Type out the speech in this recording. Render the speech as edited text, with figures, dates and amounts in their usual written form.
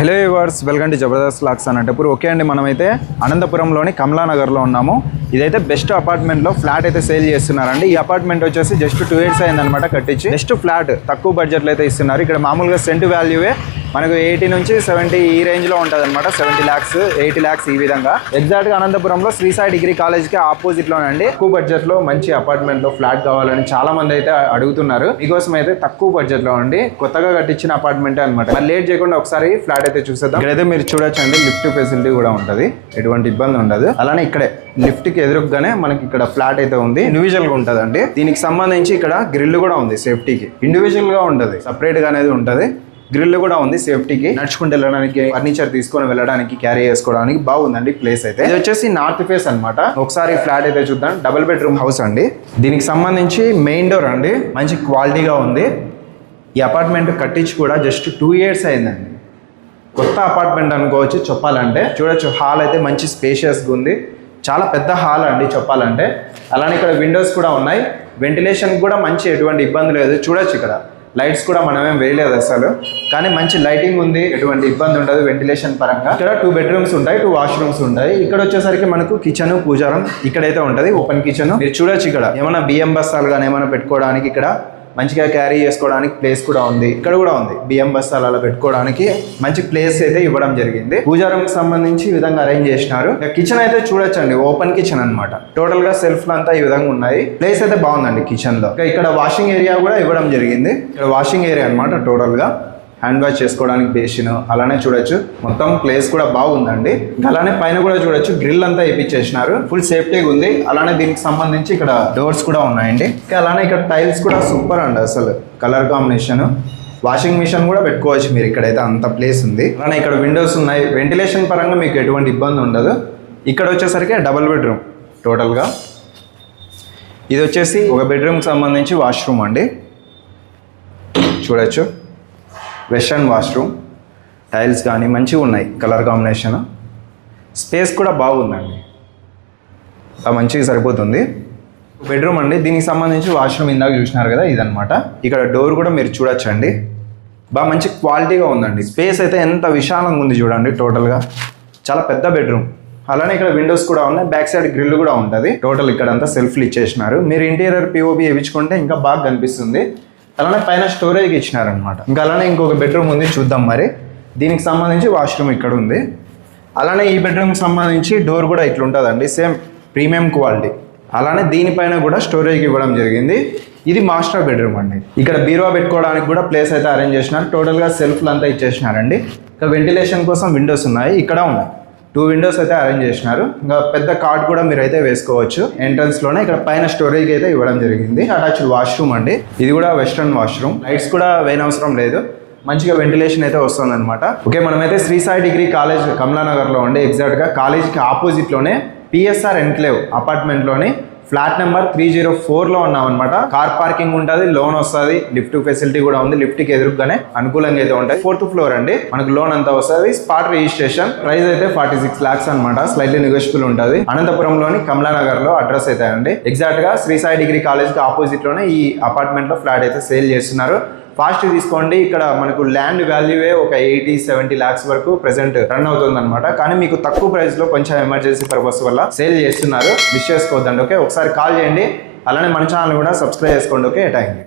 Hello viewers, welcome to Jabardasth vlogs Anantapur. Okay అండి, మనమైతే అనంతపురంలోని కమలానగర్లో ఉన్నాము. ఇదైతే బెస్ట్ అపార్ట్మెంట్లో ఫ్లాట్ అయితే సేల్ చేస్తున్నారండి. ఈ అపార్ట్మెంట్ వచ్చేసి జస్ట్ 2 years అయిందనమాట కట్టించి. బెస్ట్ ఫ్లాట్ తక్కువ బడ్జెట్లో అయితే ఇస్తున్నారు. ఇక్కడ మామూలుగా సెంట్ వాల్యూవే మనకు 80 నుంచి 70 ఈ రేంజ్లో ఉంటుంది అనమాట. 70 lakhs 80 lakhs ఈ విధంగా. ఎగ్జాక్ట్గా అనంతపురంలో శ్రీ సాయి డిగ్రీ కాలేజ్కి ఆపోజిట్లోనండి. తక్కువ బడ్జెట్లో మంచి అపార్ట్మెంట్లో ఫ్లాట్ కావాలని చాలా మంది అయితే అడుగుతున్నారు. మీకోసం అయితే తక్కువ బడ్జెట్లో అండి, కొత్తగా కట్టించిన అపార్ట్మెంటే అనమాట. మరి లేట్ చేయకుండా ఒకసారి ఫ్లాట్ అయితే చూసేద్దాం. ఇక్కడైతే మీరు చూడొచ్చండి, లిఫ్ట్ ఫెసిలిటీ కూడా ఉంటుంది, ఎటువంటి ఇబ్బంది ఉండదు. అలానే ఇక్కడే లిఫ్ట్ కి ఎదురుగానే మనకి ఇక్కడ ఫ్లాట్ అయితే ఉంది. ఇండివిజువల్ గా ఉంటుంది అండి. దీనికి సంబంధించి ఇక్కడ గ్రిల్ కూడా ఉంది సేఫ్టీకి. ఇండివిజువల్ గా ఉంటుంది, సపరేట్ గా అనేది ఉంటుంది. గ్రిల్ కూడా ఉంది సేఫ్టీకి. నడుచుకుంటూ వెళ్ళడానికి, ఫర్నిచర్ తీసుకొని వెళ్ళడానికి, క్యారీ చేసుకోవడానికి బాగుందండి ప్లేస్ అయితే. ఇది వచ్చేసి నార్త్ ఫేస్ అనమాట. ఒకసారి ఫ్లాట్ అయితే చూద్దాం. డబుల్ బెడ్రూమ్ హౌస్ అండి. దీనికి సంబంధించి మెయిన్ డోర్ అండి, మంచి క్వాలిటీగా ఉంది. ఈ అపార్ట్మెంట్ కట్టించి కూడా జస్ట్ 2 years అయిందండి. కొత్త అపార్ట్మెంట్ అనుకోవచ్చు చెప్పాలంటే. చూడొచ్చు, హాల్ అయితే మంచి స్పేషియస్గా ఉంది. చాలా పెద్ద హాల్ అండి చెప్పాలంటే. అలానే ఇక్కడ విండోస్ కూడా ఉన్నాయి. వెంటిలేషన్ కూడా మంచి, ఎటువంటి ఇబ్బంది లేదు. చూడొచ్చు, ఇక్కడ లైట్స్ కూడా మనమేం వేయలేదు అసలు, కానీ మంచి లైటింగ్ ఉంది, ఎటువంటి ఇబ్బంది ఉండదు వెంటిలేషన్ పరంగా. ఇక్కడ 2 bedrooms ఉంటాయి, 2 washrooms ఉంటాయి. ఇక్కడ వచ్చేసరికి మనకు కిచెన్, పూజారం ఇక్కడైతే ఉంటుంది. Open kitchen. మీరు చూడొచ్చు, ఇక్కడ ఏమైనా బియ్యం బస్తాలు కానీ ఏమైనా పెట్టుకోవడానికి ఇక్కడ మంచిగా క్యారీ చేసుకోవడానికి ప్లేస్ కూడా ఉంది. ఇక్కడ కూడా ఉంది, బియ్యం బస్తాలు అలా పెట్టుకోవడానికి మంచి ప్లేస్ అయితే ఇవ్వడం జరిగింది. పూజారంకి సంబంధించి ఈ విధంగా అరేంజ్ చేసినారు. కిచెన్ అయితే చూడొచ్చండి, ఓపెన్ కిచెన్ అనమాట. టోటల్ గా సెల్ఫ్లు అంతా ఈ విధంగా ఉన్నాయి. ప్లేస్ అయితే బాగుందండి కిచెన్ లో. ఇక్కడ వాషింగ్ ఏరియా కూడా ఇవ్వడం జరిగింది. ఇక్కడ వాషింగ్ ఏరియా అనమాట. టోటల్ గా హ్యాండ్ వాష్ చేసుకోవడానికి బేసిన్, అలానే చూడొచ్చు మొత్తం ప్లేస్ కూడా బాగుందండి. అలానే పైన కూడా చూడొచ్చు, గ్రిల్ అంతా వేయించేసినారు. ఫుల్ సేఫ్టీగా ఉంది. అలానే దీనికి సంబంధించి ఇక్కడ డోర్స్ కూడా ఉన్నాయండి. అలానే ఇక్కడ టైల్స్ కూడా సూపర్ అండి అసలు, కలర్ కాంబినేషన్. వాషింగ్ మిషన్ కూడా పెట్టుకోవచ్చు మీరు. ఇక్కడైతే అంత ప్లేస్ ఉంది. అలానే ఇక్కడ విండోస్ ఉన్నాయి. వెంటిలేషన్ పరంగా మీకు ఎటువంటి ఇబ్బంది ఉండదు. ఇక్కడ వచ్చేసరికి డబుల్ బెడ్రూమ్ టోటల్గా. ఇది వచ్చేసి 1 bedroom సంబంధించి వాష్రూమ్ అండి. చూడొచ్చు, వెస్టర్న్ వాష్రూమ్. టైల్స్ కానీ మంచిగా ఉన్నాయి, కలర్ కాంబినేషన్. స్పేస్ కూడా బాగుందండి, మంచిగా సరిపోతుంది. బెడ్రూమ్ అండి. దీనికి సంబంధించి వాష్రూమ్ ఇందాక చూసినారు కదా, ఇదనమాట. ఇక్కడ డోర్ కూడా మీరు చూడొచ్చండి, మంచి క్వాలిటీగా ఉందండి. స్పేస్ అయితే ఎంత విశాలంగా ఉంది చూడండి. టోటల్గా చాలా పెద్ద బెడ్రూమ్. అలానే ఇక్కడ విండోస్ కూడా ఉన్నాయి. బ్యాక్ సైడ్ గ్రిల్ కూడా ఉంటుంది. టోటల్ ఇక్కడ అంతా సెల్ఫ్లు ఇచ్చేసినారు. మీరు ఇంటీరియర్ పిఓపి వేయించుకుంటే ఇంకా బాగా కనిపిస్తుంది. అలానే పైన స్టోరేజ్కి ఇచ్చినారనమాట. ఇంకా అలానే ఇంకొక బెడ్రూమ్ ఉంది, చూద్దాం మరి. దీనికి సంబంధించి వాష్రూమ్ ఇక్కడ ఉంది. అలానే ఈ బెడ్రూమ్కి సంబంధించి డోర్ కూడా ఇట్లా ఉంటుందండి, సేమ్ ప్రీమియం క్వాలిటీ. అలానే దీనిపైన కూడా స్టోరేజ్కి ఇవ్వడం జరిగింది. ఇది మాస్టర్ బెడ్రూమ్ అండి. ఇక్కడ బీరువా పెట్టుకోవడానికి కూడా ప్లేస్ అయితే అరేంజ్ చేసినారు. టోటల్గా సెల్ఫ్లు అంతా ఇచ్చేసినారండి. ఇక్కడ వెంటిలేషన్ కోసం విండోస్ ఉన్నాయి, ఇక్కడ ఉన్నాయి. 2 windows అయితే అరేంజ్ చేసినారు. ఇంకా పెద్ద కార్డ్ కూడా మీరు అయితే వేసుకోవచ్చు ఎంట్రన్స్ లోనే. ఇక్కడ పైన స్టోరేజ్ అయితే ఇవ్వడం జరిగింది. అటాచ్డ్ వాష్రూమ్ అండి. ఇది కూడా వెస్టర్న్ వాష్రూమ్. లైట్స్ కూడా వేయనవసరం లేదు, మంచిగా వెంటిలేషన్ అయితే వస్తుంది అనమాట. ఓకే, మనమైతే శ్రీ సాయి డిగ్రీ కాలేజ్ కమలానగర్లో ఉండే ఎగ్జాక్ట్గా కాలేజ్కి ఆపోజిట్లోనే పిఎస్ఆర్ ఎన్క్లేవ్ అపార్ట్మెంట్లోని ఫ్లాట్ నెంబర్ 304లో ఉన్నాం అనమాట. కార్ పార్కింగ్ ఉంటుంది, లోన్ వస్తుంది, లిఫ్ట్ ఫెసిలిటీ కూడా ఉంది. లిఫ్ట్కి ఎదురుగానే అనుకూలంగా అయితే ఉంటుంది. 4th floor అండి. మనకు లోన్ అంతా వస్తుంది. Spot registration. ప్రైస్ అయితే 46 lakhs అనమాట. స్లైట్లీ నెగోషియబుల్ ఉంటుంది. అనంతపురంలోని కమలానగర్ లో అడ్రస్ అయితే అండి. ఎగ్జాక్ట్ గా శ్రీ సాయి డిగ్రీ కాలేజ్ కి ఆపోజిట్ లోనే ఈ అపార్ట్మెంట్ లో ఫ్లాట్ అయితే సేల్ చేస్తున్నారు. ఫాస్ట్ తీసుకోండి. ఇక్కడ మనకు ల్యాండ్ వాల్యూవే ఒక 80-70 lakhs వరకు ప్రెసెంట్ రన్ అవుతుంది అనమాట. కానీ మీకు తక్కువ ప్రైస్ లో కొంచెం ఎమర్జెన్సీ పర్పస్ వల్ల సేల్ చేస్తున్నారు. మిస్ చేసుకోవద్దండి. ఓకే, ఒకసారి కాల్ చేయండి. అలానే మన ఛానల్ కూడా సబ్స్క్రైబ్ చేసుకోండి. Okay, thank you.